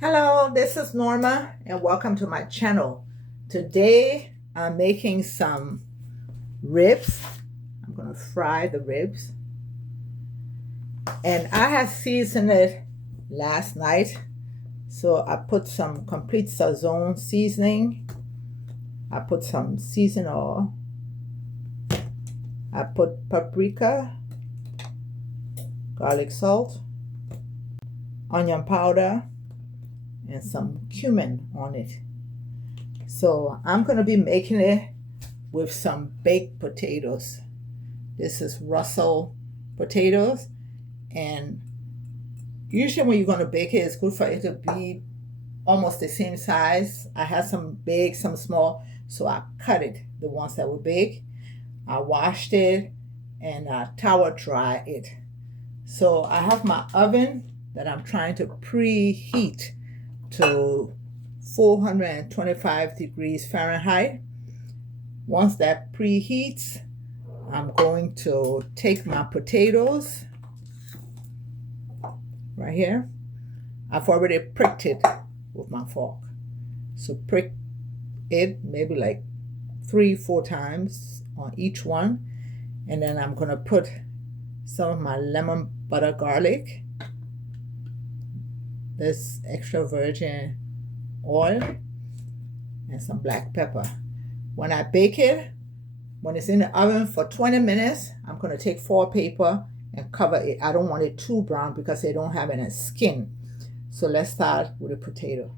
Hello, this is Norma and welcome to my channel. Today I'm making some ribs. I'm going to fry the ribs. And I had seasoned it last night. So I put some complete Sazon seasoning. I put some seasoned oil. I put paprika, garlic salt, onion powder, and some cumin on it. So I'm going to be making it with some baked potatoes. This is Russell potatoes, and usually when you're going to bake it, it's good for it to be almost the same size. I had some big, some small, so I cut it, the ones that were big. I washed it and I towel dry it. So I have my oven that I'm trying to preheat to 425 degrees Fahrenheit. Once that preheats, I'm going to take my potatoes right here. I've already pricked it with my fork. So prick it maybe like 3-4 times on each one. And then I'm going to put some of my lemon butter garlic, this extra virgin oil, and some black pepper. When I bake it, when it's in the oven for 20 minutes, I'm going to take foil paper and cover it. I don't want it too brown because they don't have any skin. So let's start with the potato.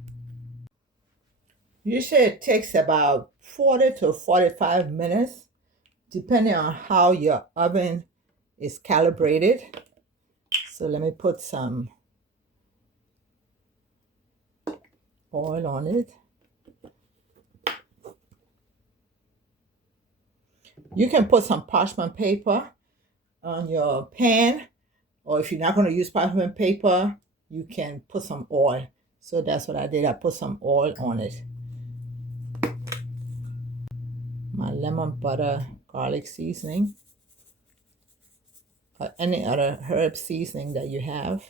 Usually it takes about 40 to 45 minutes, depending on how your oven is calibrated. So let me put some oil on it. You can put some parchment paper on your pan, or if you're not going to use parchment paper, you can put some oil. So that's what I did. I put some oil on it. My lemon butter garlic seasoning, or any other herb seasoning that you have.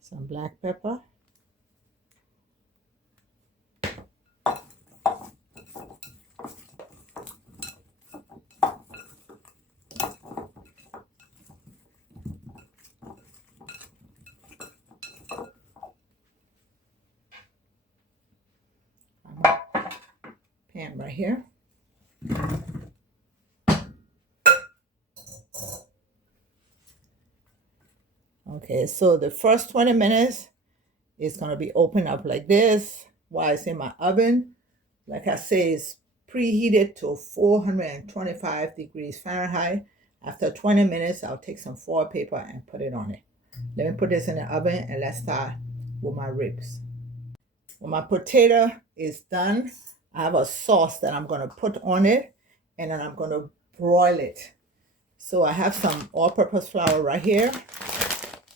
Some black pepper. Pan right here. Okay, so the first 20 minutes is going to be open up like this while it's in my oven. Like I say, it's preheated to 425 degrees Fahrenheit. After 20 minutes, I'll take some foil paper and put it on it. Let me put this in the oven and let's start with my ribs. When my potato is done, I have a sauce that I'm going to put on it, and then I'm going to broil it. So I have some all-purpose flour right here.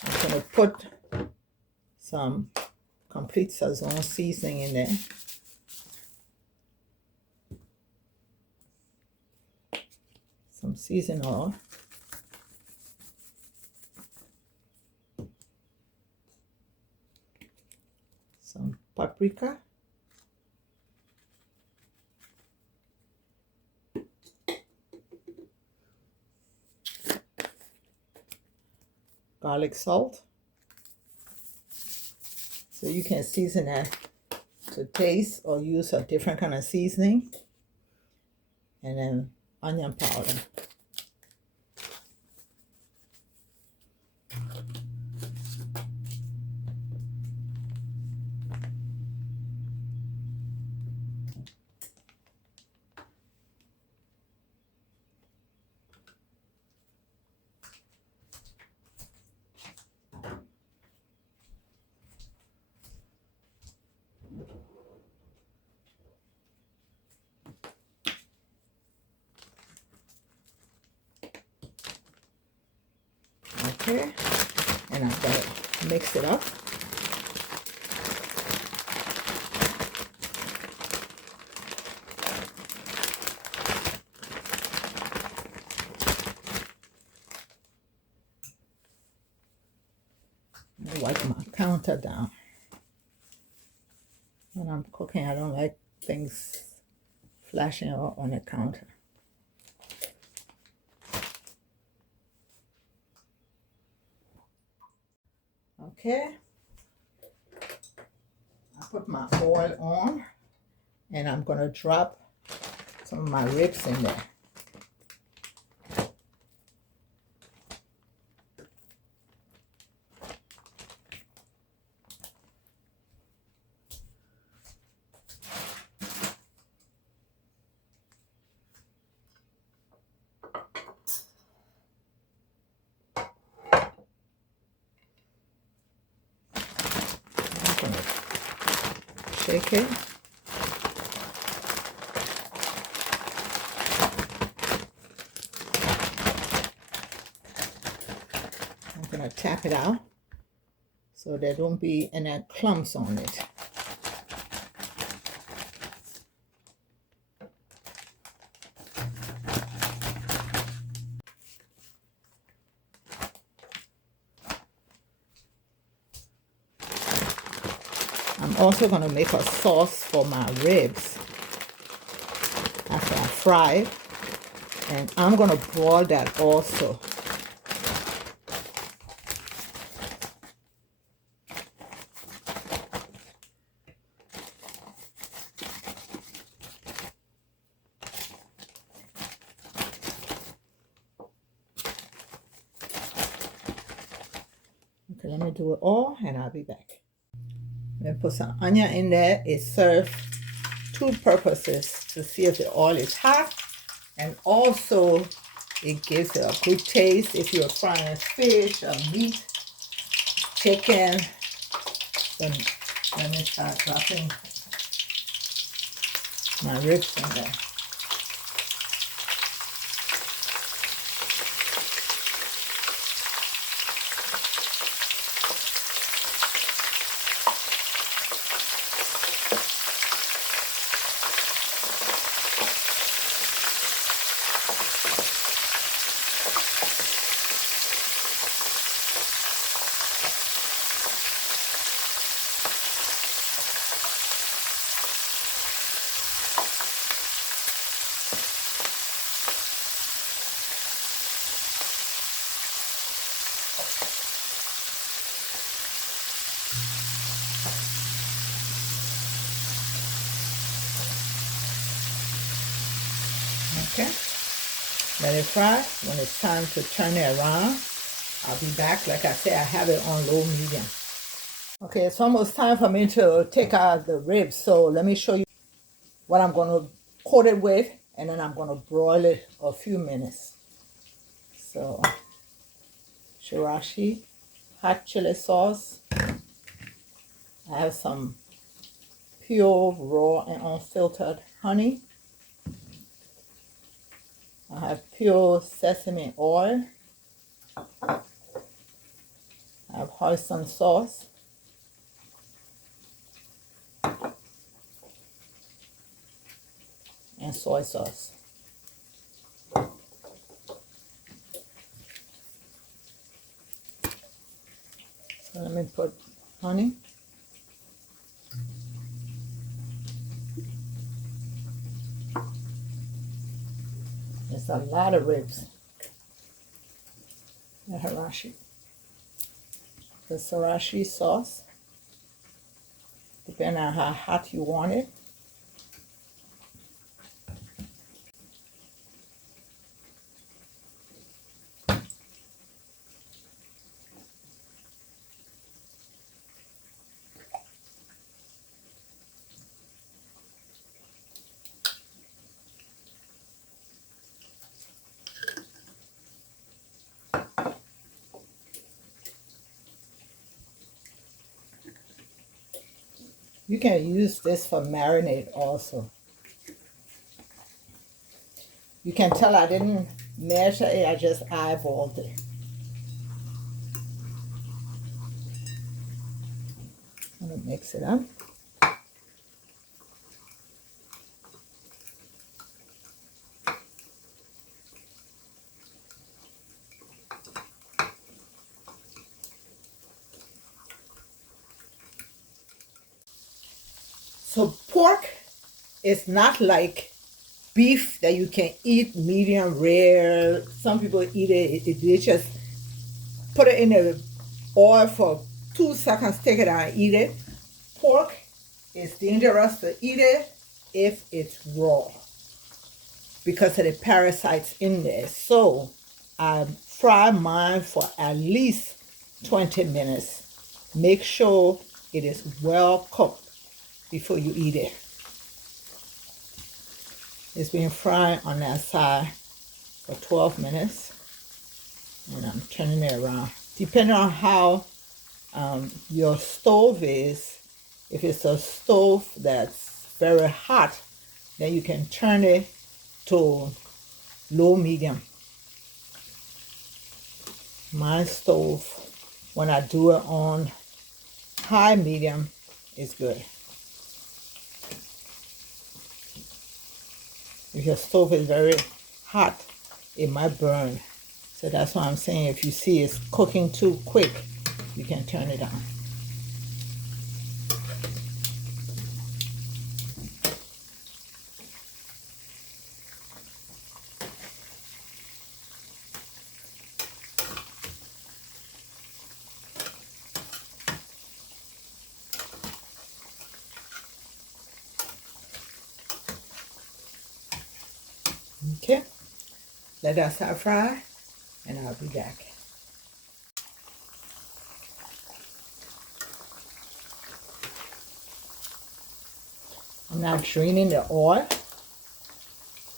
I'm going to put some complete Sazon seasoning in there. Some seasoned oil. Some paprika. Garlic salt. So you can season that to taste or use a different kind of seasoning. And then onion powder. Okay, and I'm going to mix it up. wipe my counter down. When I'm cooking, I don't like things flashing out on the counter. Okay. I put my oil on and I'm going to drop some of my ribs in there. I'm going to shake it. I'm going to tap it out so there don't be any clumps on it. I'm also going to make a sauce for my ribs after I fry it, and I'm going to broil that also. Okay, let me do it all and I'll be back. Let me put some onion in there. It serves two purposes: to see if the oil is hot, and also it gives it a good taste if you're frying fish or meat, chicken. So let me start dropping my ribs in there. Okay, let it fry. When it's time to turn it around, I'll be back. Like I said, I have it on low medium. Okay, it's almost time for me to take out the ribs. So let me show you what I'm going to coat it with, and then I'm going to broil it a few minutes. So, shirashi, hot chili sauce. I have some pure, raw, and unfiltered honey. I have pure sesame oil. I have hoisin sauce. And soy sauce. So let me put honey. It's a lot of ribs. The hirashi. The sriracha sauce, depending on how hot you want it. You can use this for marinade also. You can tell I didn't measure it, I just eyeballed it. I'm gonna mix it up. So pork is not like beef that you can eat medium rare. Some people eat it, they just put it in the oil for 2 seconds, take it out and eat it. Pork is dangerous to eat it if it's raw because of the parasites in there. So I fry mine for at least 20 minutes. Make sure it is well cooked before you eat it. It's been fried on that side for 12 minutes. And I'm turning it around. Depending on how your stove is, if it's a stove that's very hot, then you can turn it to low medium. My stove, when I do it on high medium, is good. If your stove is very hot, it might burn. So that's why I'm saying if you see it's cooking too quick, you can turn it on. Okay, let that start fry, and I'll be back. I'm not draining the oil.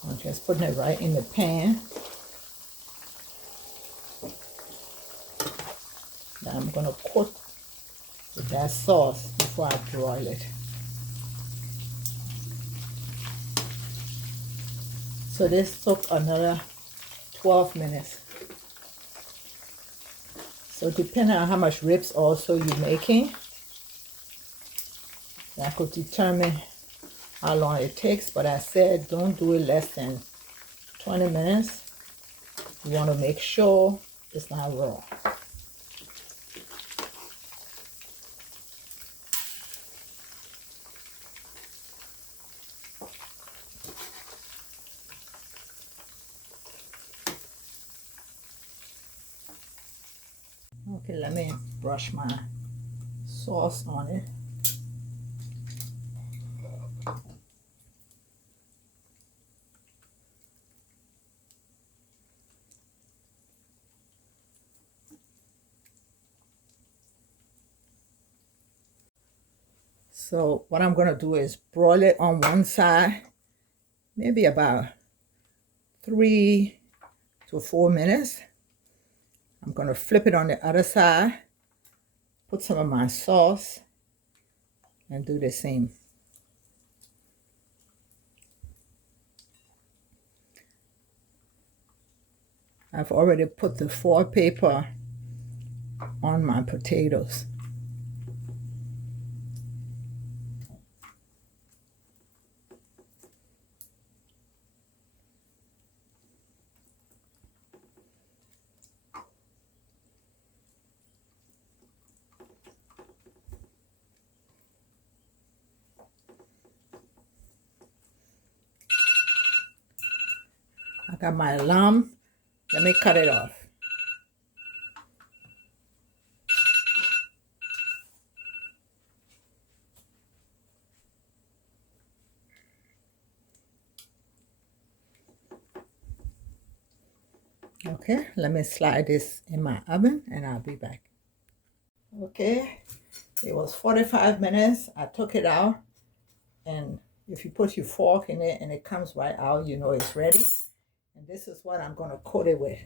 I'm just putting it right in the pan. Now I'm going to cook with that sauce before I broil it. So this took another 12 minutes. So depending on how much ribs also you're making, that could determine how long it takes. But I said don't do it less than 20 minutes. You want to make sure it's not raw. Okay, let me brush my sauce on it. So what I'm going to do is broil it on one side, maybe about 3 to 4 minutes. I'm going to flip it on the other side, put some of my sauce, and do the same. I've already put the foil paper on my potatoes. I got my alarm. Let me cut it off. Okay, let me slide this in my oven and I'll be back. Okay, it was 45 minutes. I took it out, and if you put your fork in it and it comes right out, you know it's ready. And this is what I'm going to coat it with.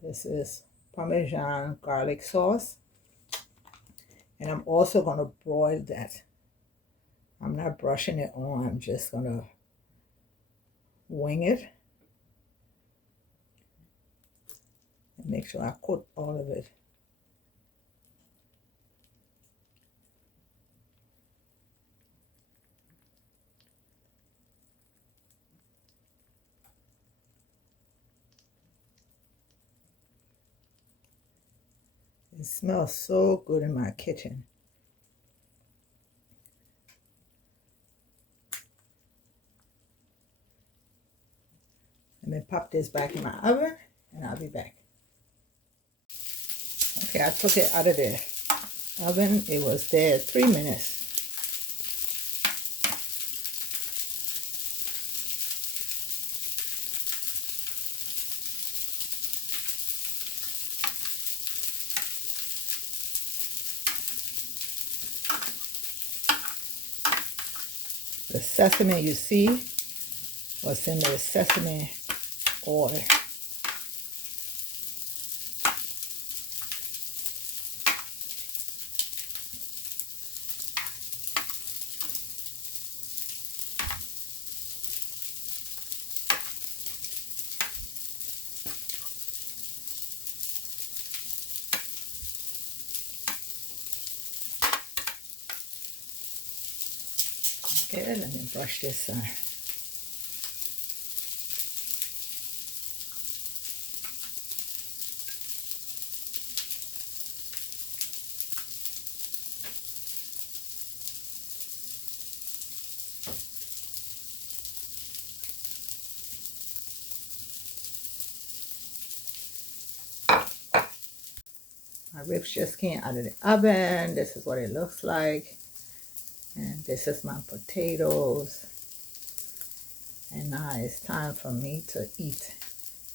This is Parmesan garlic sauce. And I'm also going to broil that. I'm not brushing it on. I'm just going to wing it. And make sure I coat all of it. It smells so good in my kitchen. pop this back in my oven and I'll be back. Okay, I took it out of the oven. It was there 3 minutes. The sesame you see was in the sesame oil. Okay, let me brush this side. My ribs just came out of the oven. This is what it looks like. And this is my potatoes. And now it's time for me to eat.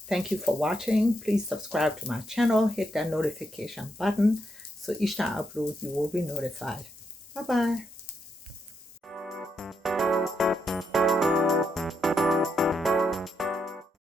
Thank you for watching. Please subscribe to my channel. Hit that notification button so each time I upload, you will be notified. Bye-bye.